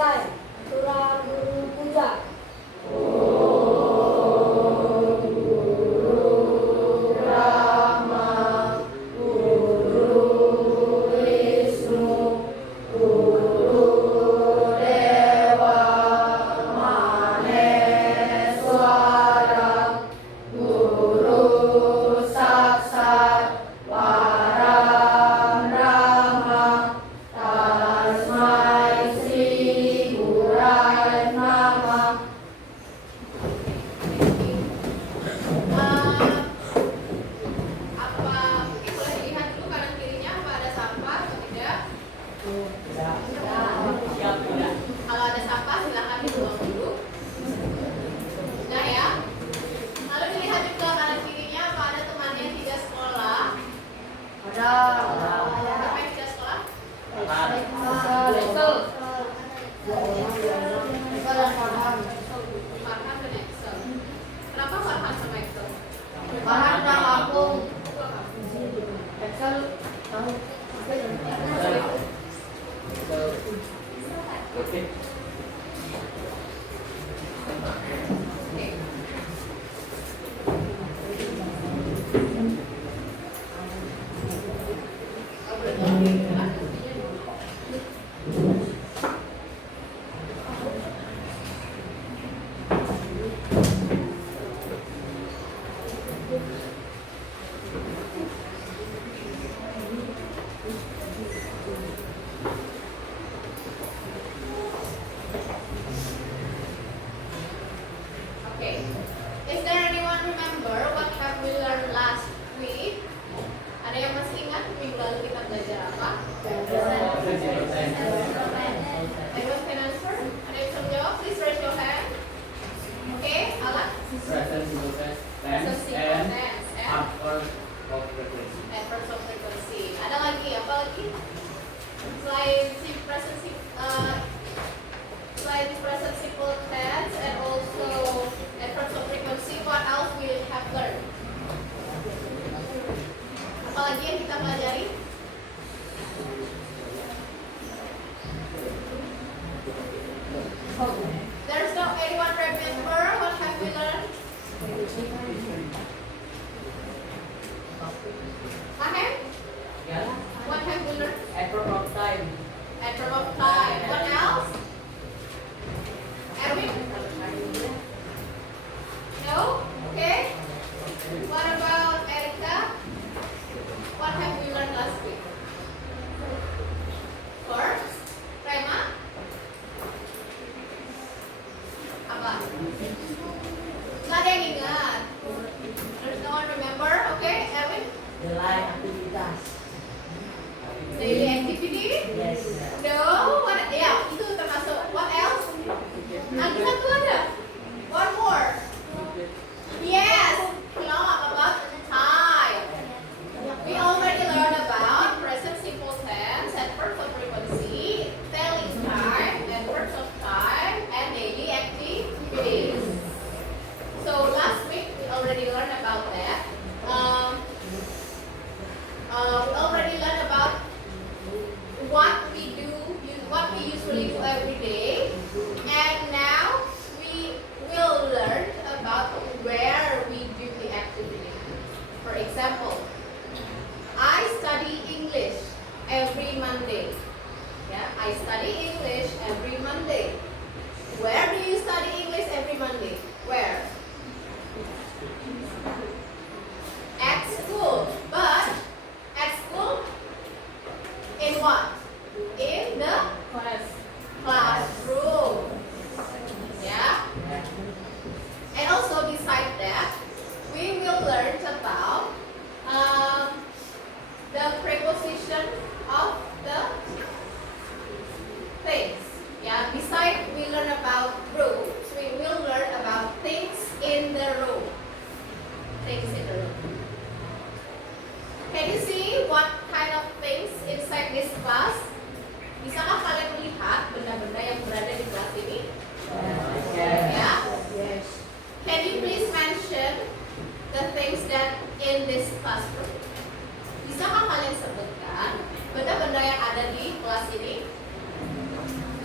selesai. Surah Guru Puja.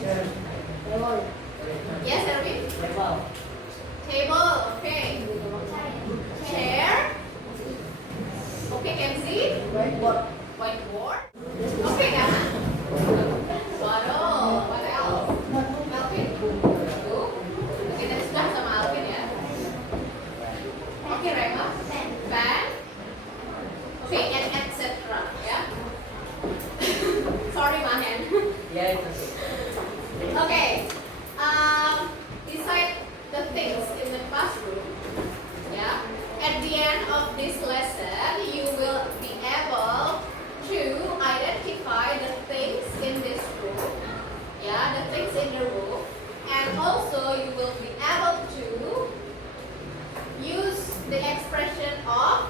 Chair, Okay. Decide the things in the classroom. Yeah. At the end of this lesson, you will be able to identify the things in this room. Yeah, the things in the room, and also you will be able to use the expression of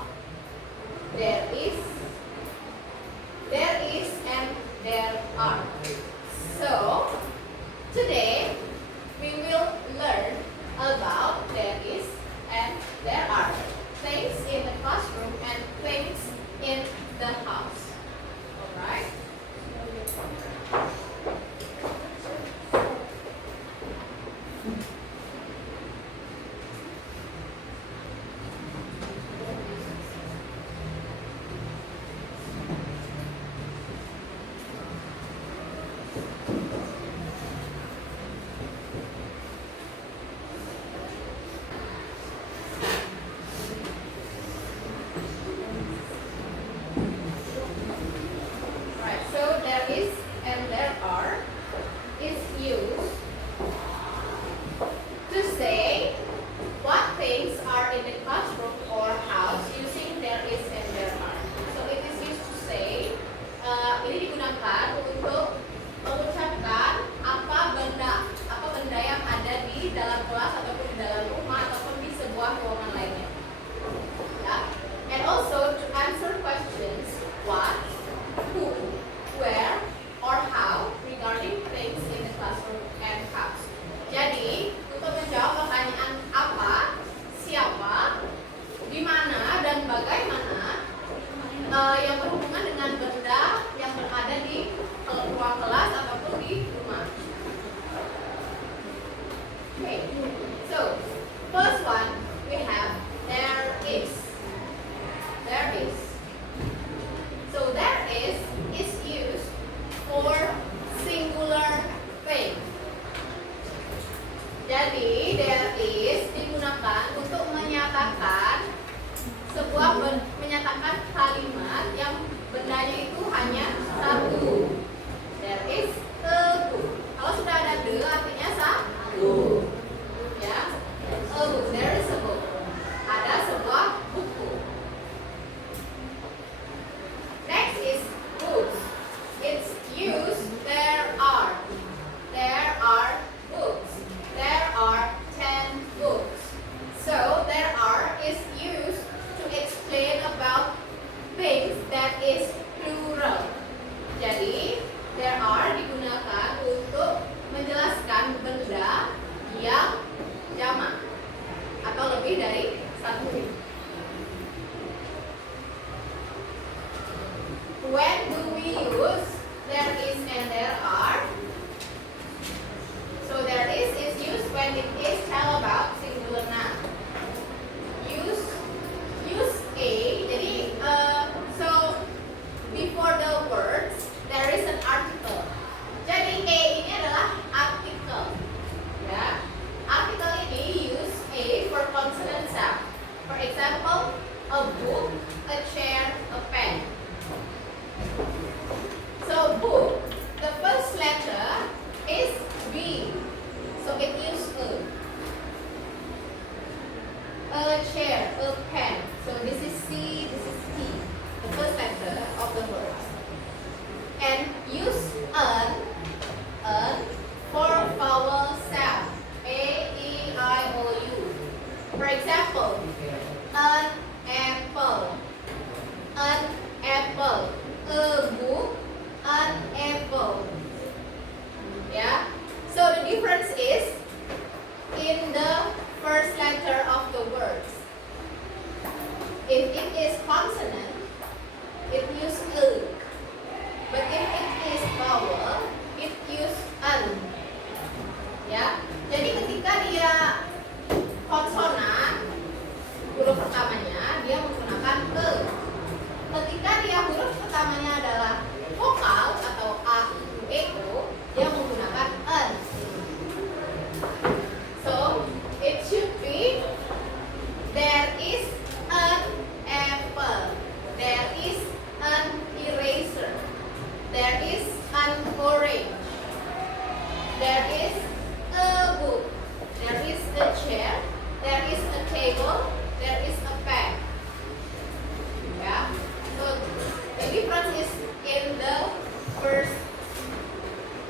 there is, and there are. So today we will learn about there is and there are, things in the classroom and things in the house. Alright? Right, so there is and there are is used to say what things are in the classroom or house using there is and there are. So it is used to say, ini digunakan untuk mengucapkan apa benda yang ada di dalam kelas ataupun di dalam rumah ataupun di sebuah ruangan lainnya. Ya. And also to answer questions what, who, where, or how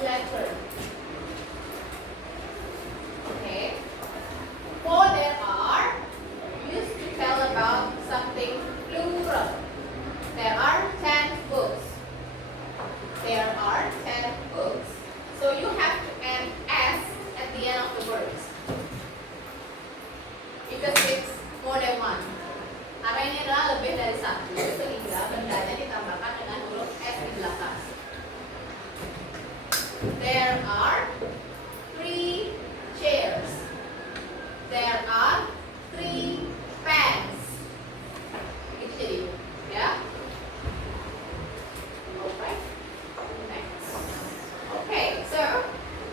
letter. Okay. For there are, used to tell about something plural. There are 10 books. There are 10 books. So you have to add s at the end of the words. Because it's more than one. Karena ini adalah lebih dari satu, sehingga bendanya ditambahkan dengan huruf s di belakang. There are 3 chairs. There are 3 pens. Itu jadi, ya. Okay. Next. Okay, so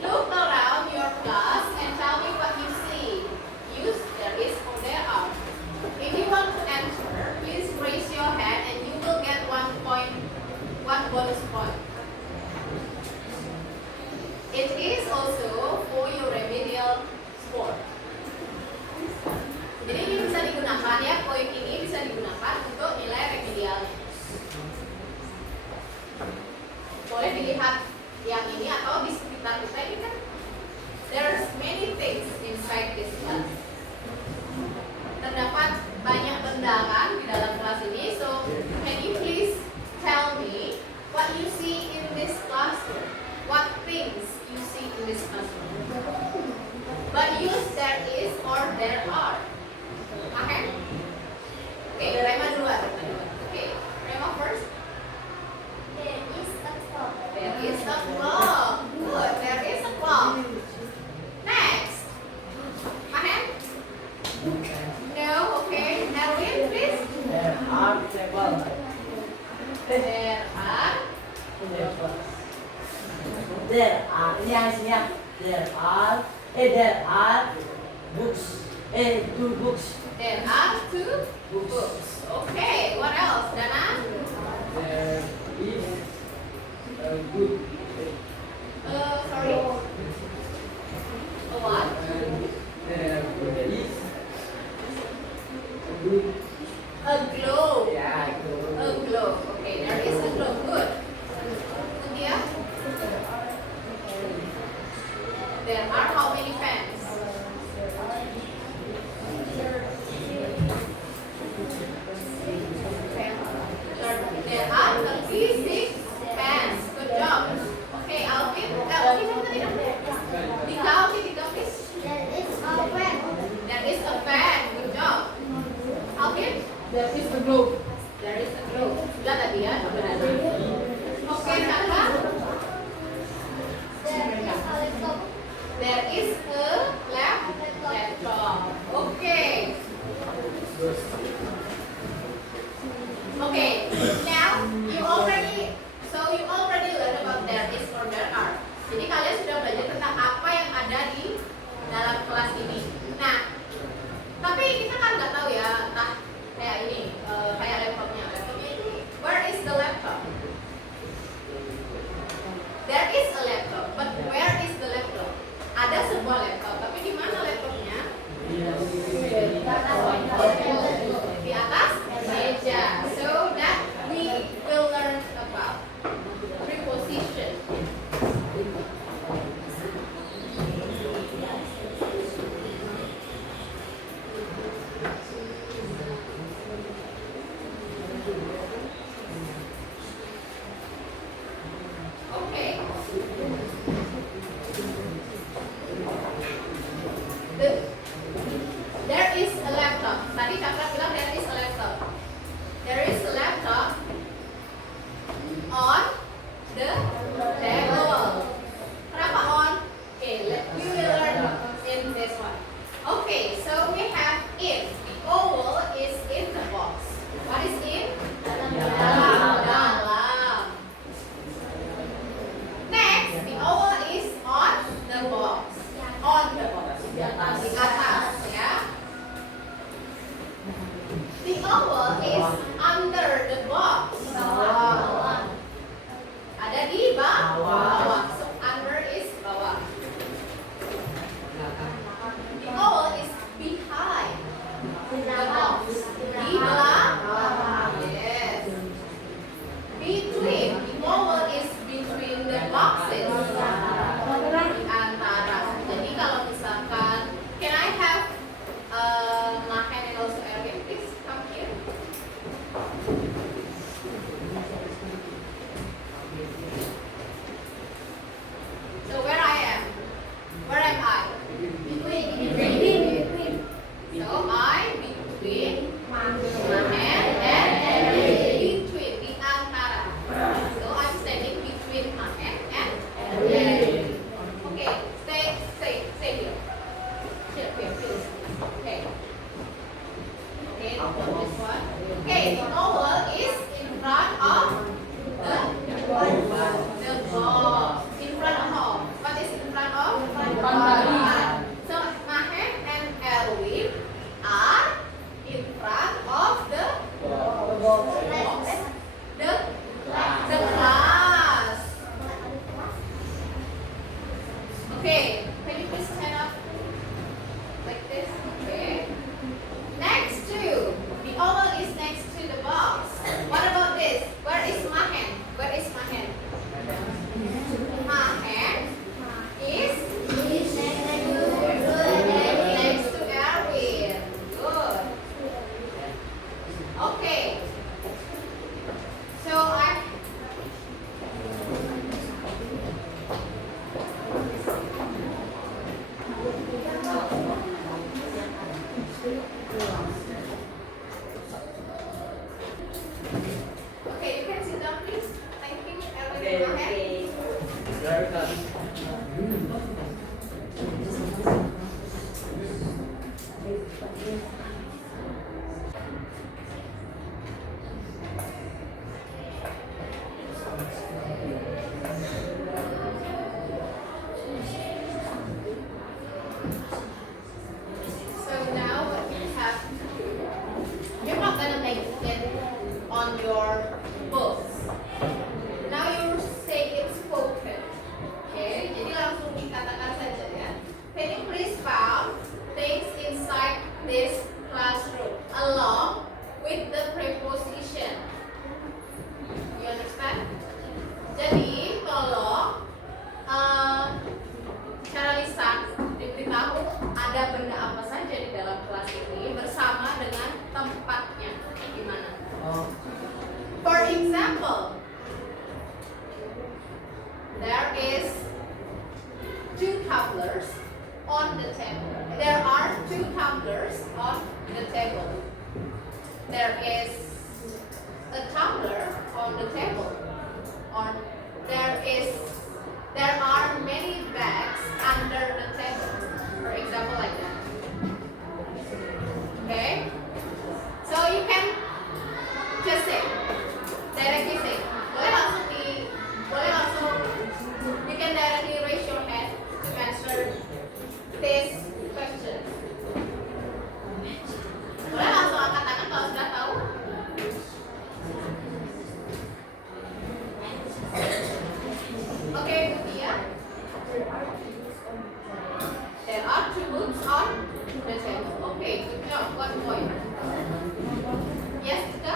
look around your class and tell me what you see. Use there is or there are. If you want to answer, please raise your hand and you will get 1 bonus point. It is also for your remedial score. Jadi ini bisa digunakan ya, poin ini bisa digunakan untuk nilai remedialnya. Boleh dilihat yang ini atau di sekitar kita ini kan there's many things inside this class. Terdapat banyak benda kan di dalam kelas ini. So can you please tell me what you see in this classroom? What things you see in this classroom? But use there is or there are. Okay? Okay, Rema duluan. Okay, Rema first. There is a clock. There is a clock. Good. There is a clock. Next. Mahen? No. Okay. Erwin, please. There are tables. There are. There are siang. There are books. 2 books. There are 2 books. Okay. What else, Dana? There is a good. Sorry. A what? There is a good. A globe. Yeah, good. A globe. Okay. There is a globe. Good. India? There are how many fans? There are 36 fans. Good job. Okay, Alvin. Dika, please. There is a pen. There is a fan. Good job. Alvin. There is a globe. There is a globe. Sudah tadi ya, sebenarnya. Oke, Chandra. There is a laptop. There is a laptop. Okay. Okay. Now you already learn about there is or there are. Jadi kalian sudah belajar tentang apa yang ada di dalam kelas ini. Nah, tapi kita kan nggak tahu ya, entah kayak ini, kayak laptopnya ini. Where is the laptop? There is a laptop, but where is the laptop? Ada sebuah laptop. Okay, can you please stand up like this? Okay. Next to the oval is next to the box. What about this? Where is my hand? Where is my hand? My hand is next to Erwin. Good. Okay. So I Okay, you can sit down please. Thank you. Erwin Okay, and my hand. okay. Welcome. So now what you have to do, you're not gonna make it on your books. Now you say it's spoken. Okay, jadi langsung dikatakan saja ya. Can you please found things inside this classroom along with the preposition? You understand? Jadi tolong secara lisan diberitahu ada benda apa saja di dalam kelas ini bersama dengan tempatnya di mana. Oh, For example, there is two tumblers on the table. There are two tumblers on the table. There is a tumbler on the table. Or there are many bags under the table. For example, like that. Okay? So you can just say, directly say. Boleh langsung, you can directly raise your hand to answer this question. Boleh langsung angkat tangan kalau sudah tahu. Okay, Mutia. There are two books on the table. Okay, good job. 1 point. Yes, Tika?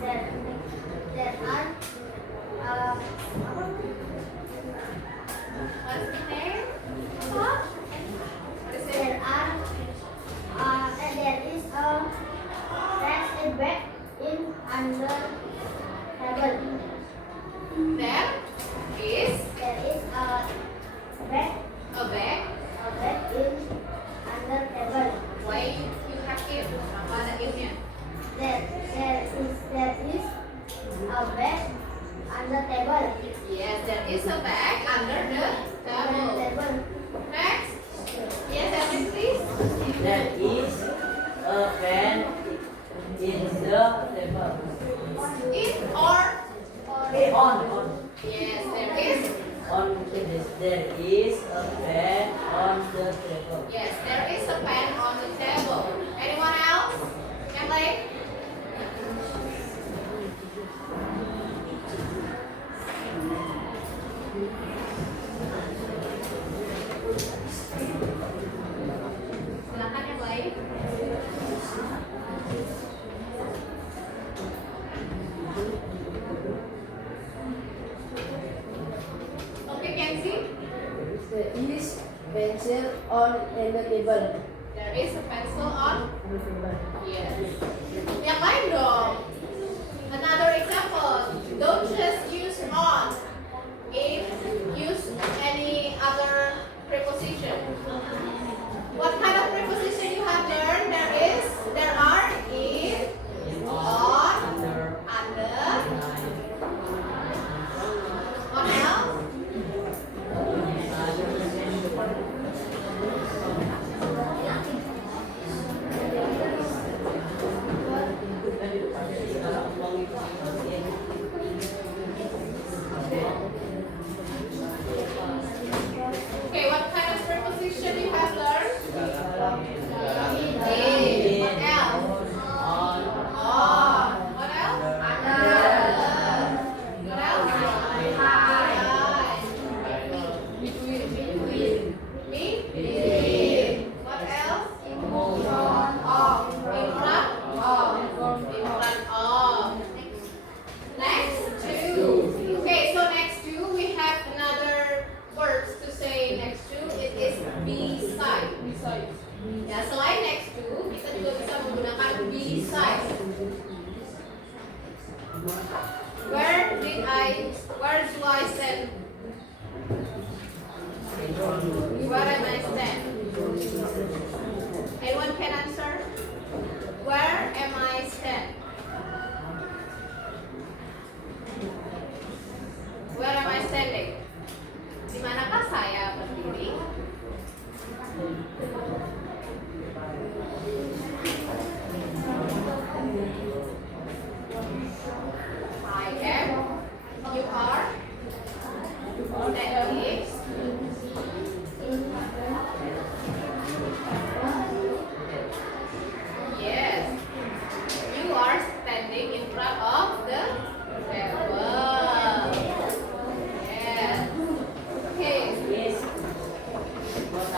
There are What's the name? What is it? there is a plastic bag in under table. There is There is a bag a bag. in under table. Why you have it? Apa ada in-nya? There is a bag under table. Yes, there is a bag under the table. Next. Yes, Elvis, please. there is a pen in the table. In or Okay, on. yes, there is. On this, there is a pen on the table. Yes, there is a pen on the table. Anyone else? Yang lain? Silakan yang lain. Okay, Kenzie. There is pencil on the table. There is a pencil on. On the table. Yes. Yang lain dong. Another example. Don't just use on. If use any other preposition. What kind of preposition you have learned? There are in, on, Under, under, nine, what else?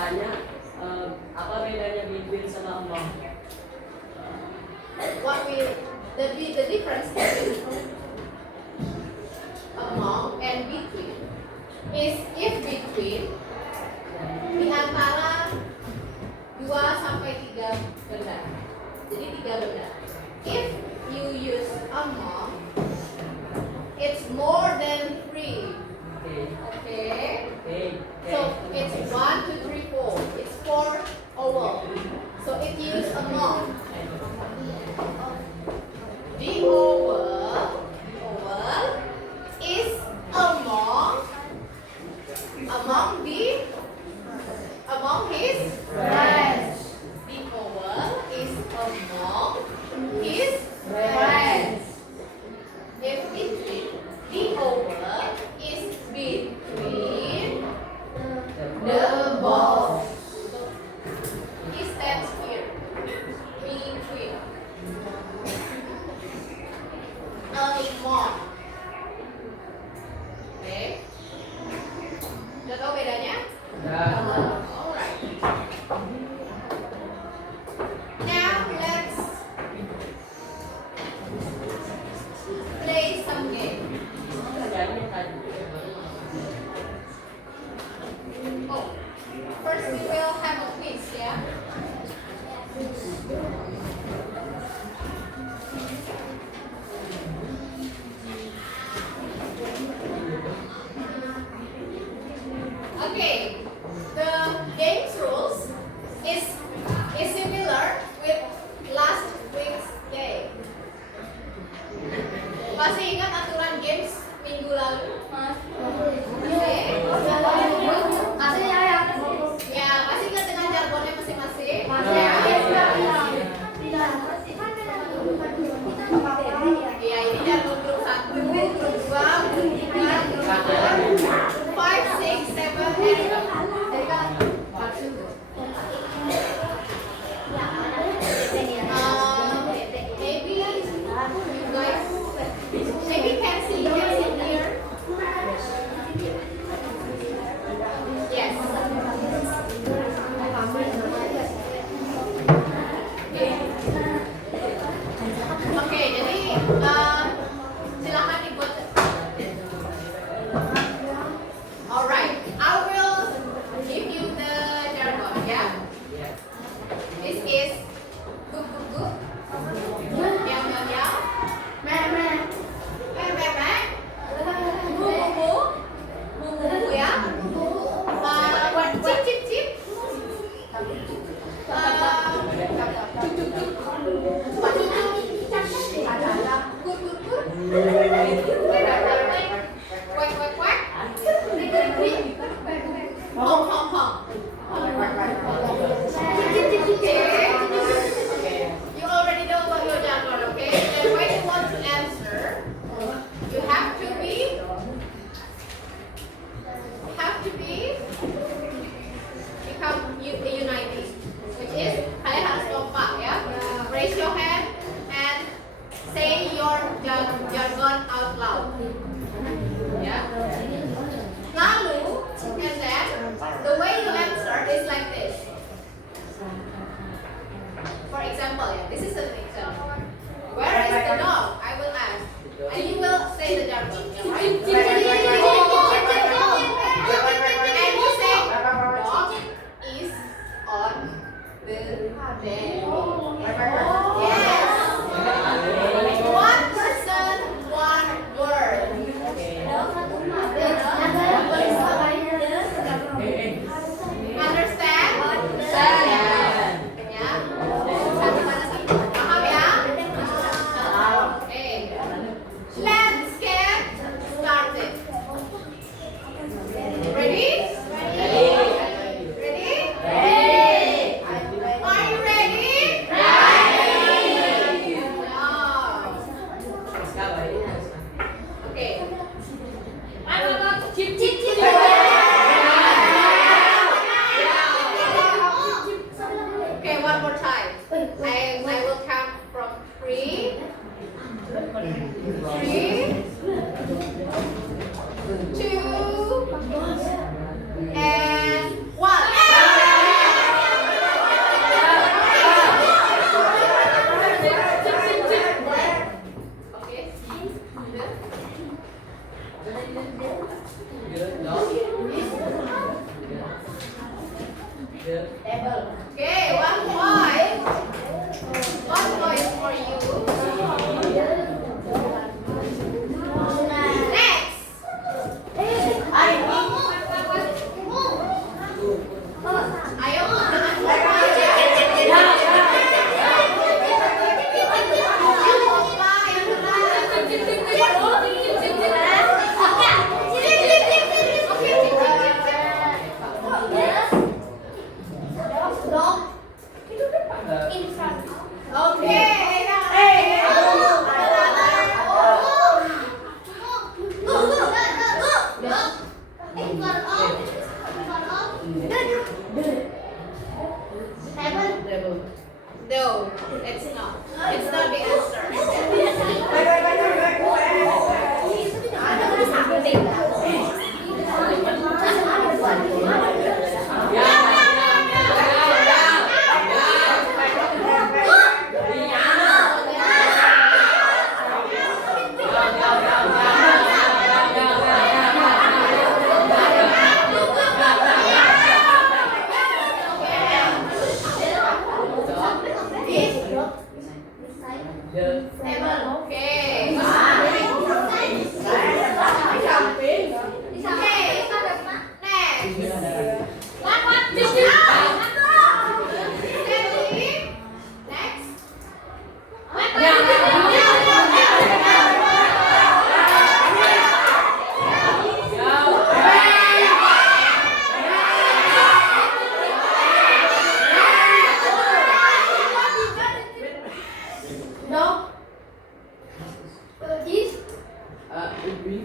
tanya apa bedanya between sama among? The difference between among and between is if between di antara 2 sampai 3 benda. Jadi 3 benda. If you use among, it's more than 3. Okay. Okay. So it's 1, 2, 3, 4. It's 4 oval. So if you use among, the oval is among his friends. The oval is among his friends. If between, the oval is between the balls. He stands here. Between. Among. Oke. Udah tahu bedanya? Alright. Now let's play some game. Oh, first we will have a quiz, ya. Okay, the game's rules is similar with last week's game. Masih ingat aturan games minggu lalu? Masih? Ya, masih ingat dengan jargonnya masing-masing? Iya, ini jargon grup 1, grup 2, grup 3, grup 4, 5, 6, 7, and maybe you guys maybe can see here. Yes. Oke, jadi silakan dibuat. Alright, I will give you the jargon, yeah. This is guk guk guk, meow meow meow, me me me, bu bu bu, bu bu bu ya, cip cip cip, cuk cuk cuk, cupak cucuk, kur kur kur, quack quack quack, ring ring ring, hong hong hong. You already know what your jargon, okay? And when you want to answer, you have to become united, which is kalian harus kompak, ya. Raise your hand and say your jargon out loud. Ya. Lalu, and then the way you answer The table. Okay, 1 point. 1 point for you. Next. Ayo. Dog uh, in front. Okay. In front of. Table. table. No, it's not. It's not the answer. The Okay. Next. Dog is agree.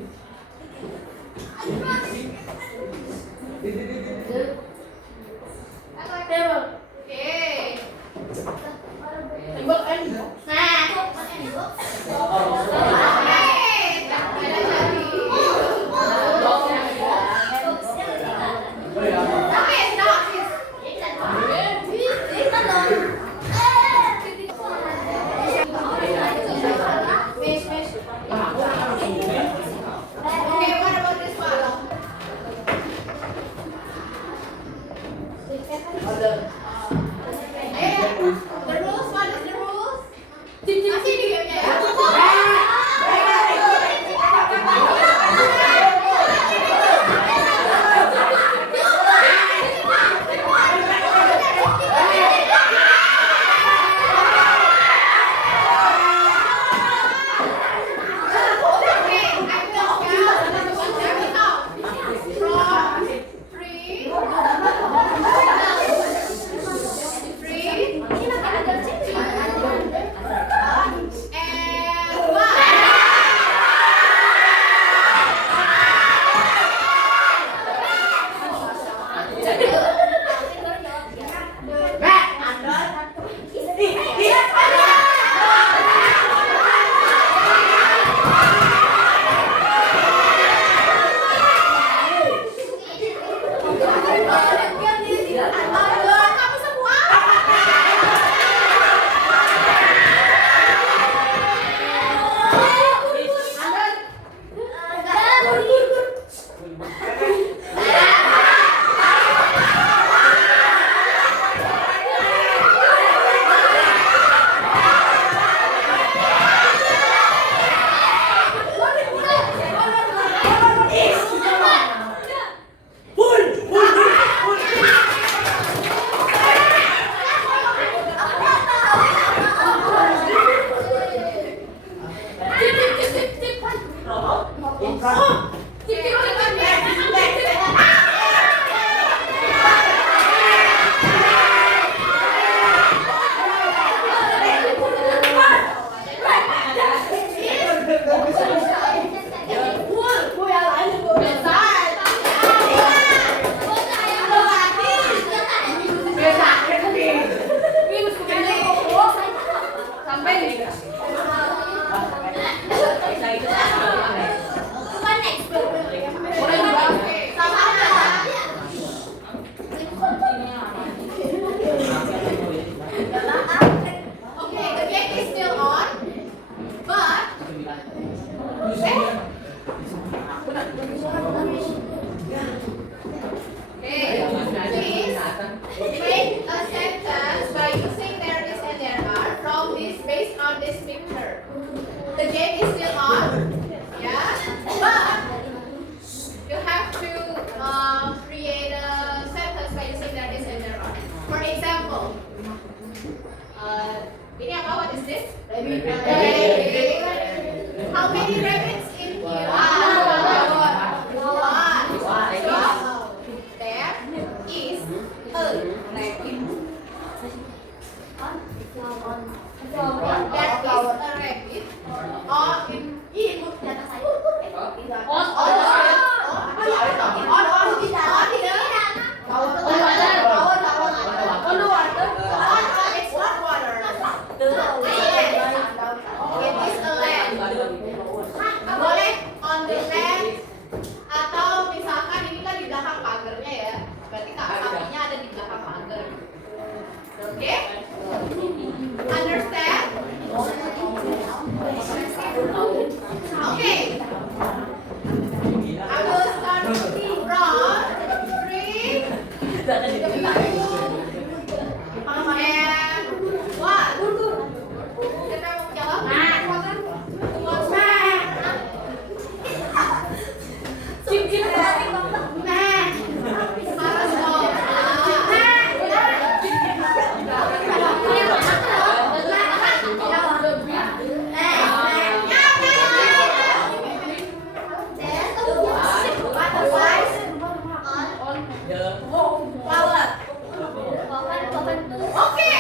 For example, ini apa? What is this? Rabbit. How many rabbits in here? One. One. So, there is a rabbit. There is a rabbit. Or in di atas saya. On boleh on the land atau misalkan ini kan di belakang pagarnya ya, berarti sapinya ada di belakang pagar. Oke? Understand? Oke. I will start from 3, 2, and 1. Siapa yang mau jawab? Oke.